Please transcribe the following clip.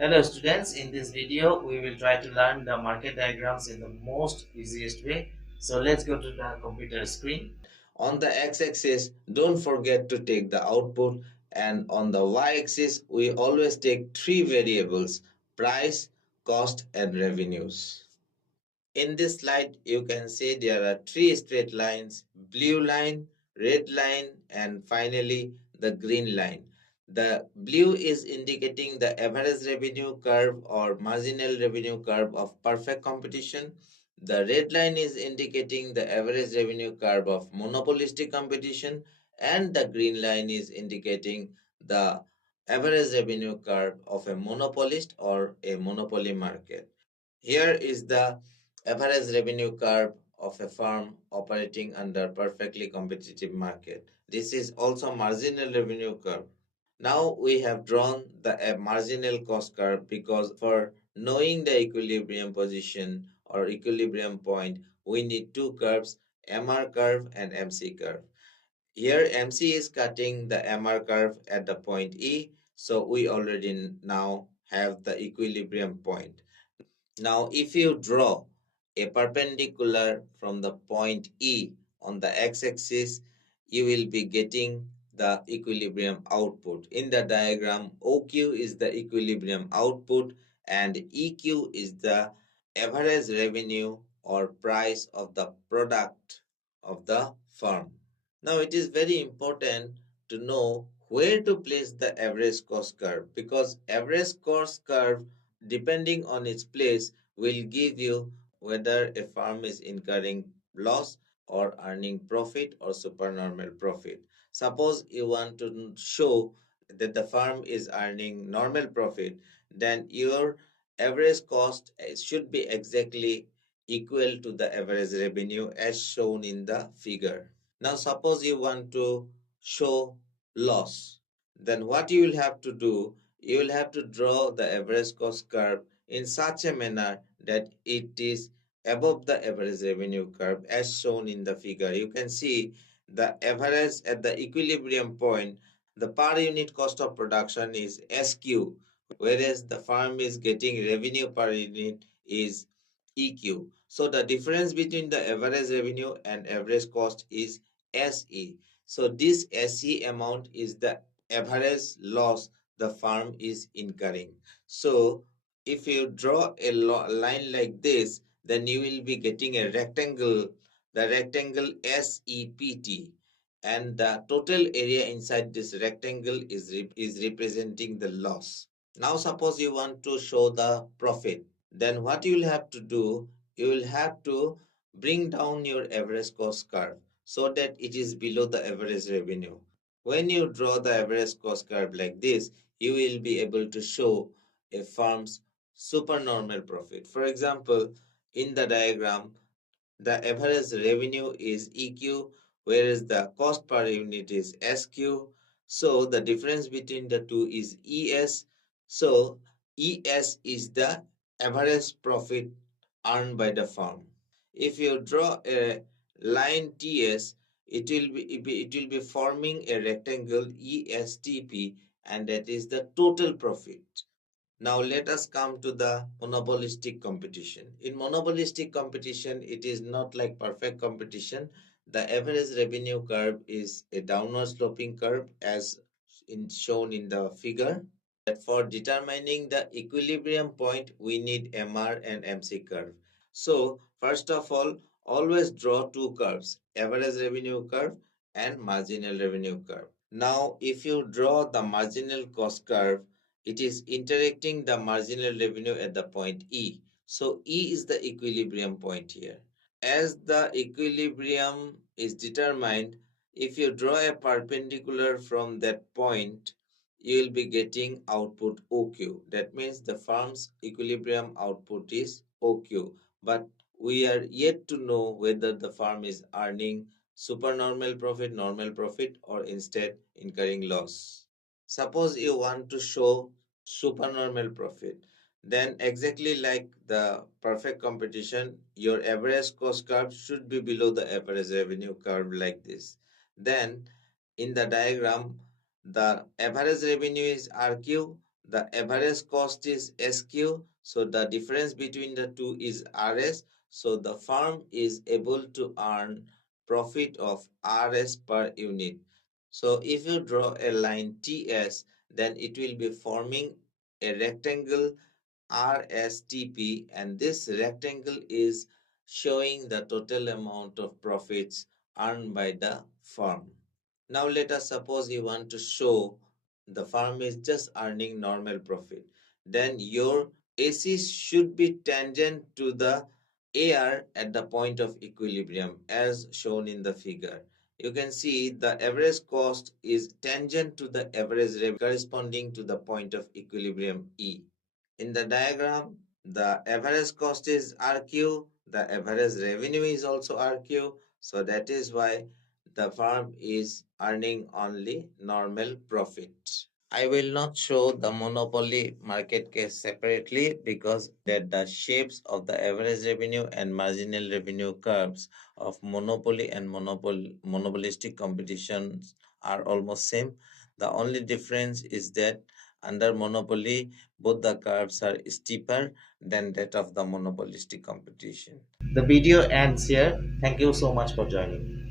Hello students, in this video we will try to learn the market diagrams in the most easiest way. So let's go to the computer screen. On the x-axis, don't forget to take the output, and on the y-axis we always take three variables: price, cost and revenues. In this slide, you can see there are three straight lines: blue line, red line, and finally the green line. The blue is indicating the average revenue curve or marginal revenue curve of perfect competition. The red line is indicating the average revenue curve of monopolistic competition, and the green line is indicating the average revenue curve of a monopolist or a monopoly market. Here is the average revenue curve of a firm operating under perfectly competitive market. This is also marginal revenue curve. Now we have drawn the marginal cost curve because for knowing the equilibrium position or equilibrium point, we need two curves, MR curve and MC curve. Here MC is cutting the MR curve at the point E, so we already now have the equilibrium point. Now, if you draw a perpendicular from the point E on the x-axis, you will be getting the equilibrium output. In the diagram, OQ is the equilibrium output and EQ is the average revenue or price of the product of the firm. Now, it is very important to know where to place the average cost curve, because average cost curve, depending on its place, will give you whether a firm is incurring loss or earning profit or supernormal profit. Suppose you want to show that the firm is earning normal profit, then your average cost should be exactly equal to the average revenue as shown in the figure. Now suppose you want to show loss, then what you will have to do, you will have to draw the average cost curve in such a manner that it is above the average revenue curve as shown in the figure. You can see the average at the equilibrium point, the per unit cost of production is SQ, whereas the firm is getting revenue per unit is EQ. So the difference between the average revenue and average cost is SE. So this SE amount is the average loss the firm is incurring. So if you draw a line like this, then you will be getting a rectangle, the rectangle SEPT, and the total area inside this rectangle is representing the loss. Now suppose you want to show the profit, then what you will have to do, you will have to bring down your average cost curve so that it is below the average revenue. When you draw the average cost curve like this, you will be able to show a firm's supernormal profit. For example, in the diagram, the average revenue is EQ, whereas the cost per unit is SQ. So the difference between the two is ES. So ES is the average profit earned by the firm. If you draw a line TS, it will be forming a rectangle ESTP, and that is the total profit. Now let us come to the monopolistic competition. In monopolistic competition, it is not like perfect competition. The average revenue curve is a downward sloping curve as shown in the figure. That for determining the equilibrium point, we need MR and MC curve. So first of all, always draw two curves, average revenue curve and marginal revenue curve. Now, if you draw the marginal cost curve, it is interacting the marginal revenue at the point E. So E is the equilibrium point here. As the equilibrium is determined, if you draw a perpendicular from that point, you will be getting output OQ. That means the firm's equilibrium output is OQ. But we are yet to know whether the firm is earning supernormal profit, normal profit, or instead incurring loss. Suppose you want to show supernormal profit, then exactly like the perfect competition, your average cost curve should be below the average revenue curve like this. Then in the diagram, the average revenue is RQ The average cost is SQ, so the difference between the two is RS. So the firm is able to earn profit of RS per unit. So if you draw a line TS, then it will be forming a rectangle RSTP, and this rectangle is showing the total amount of profits earned by the firm. Now let us suppose you want to show the firm is just earning normal profit. Then your AC should be tangent to the AR at the point of equilibrium as shown in the figure. You can see the average cost is tangent to the average revenue corresponding to the point of equilibrium E. In the diagram, the average cost is RQ, the average revenue is also RQ. So that is why the firm is earning only normal profit. I will not show the monopoly market case separately because that the shapes of the average revenue and marginal revenue curves of monopoly and monopolistic competitions are almost same. The only difference is that under monopoly, both the curves are steeper than that of the monopolistic competition. The video ends here. Thank you so much for joining.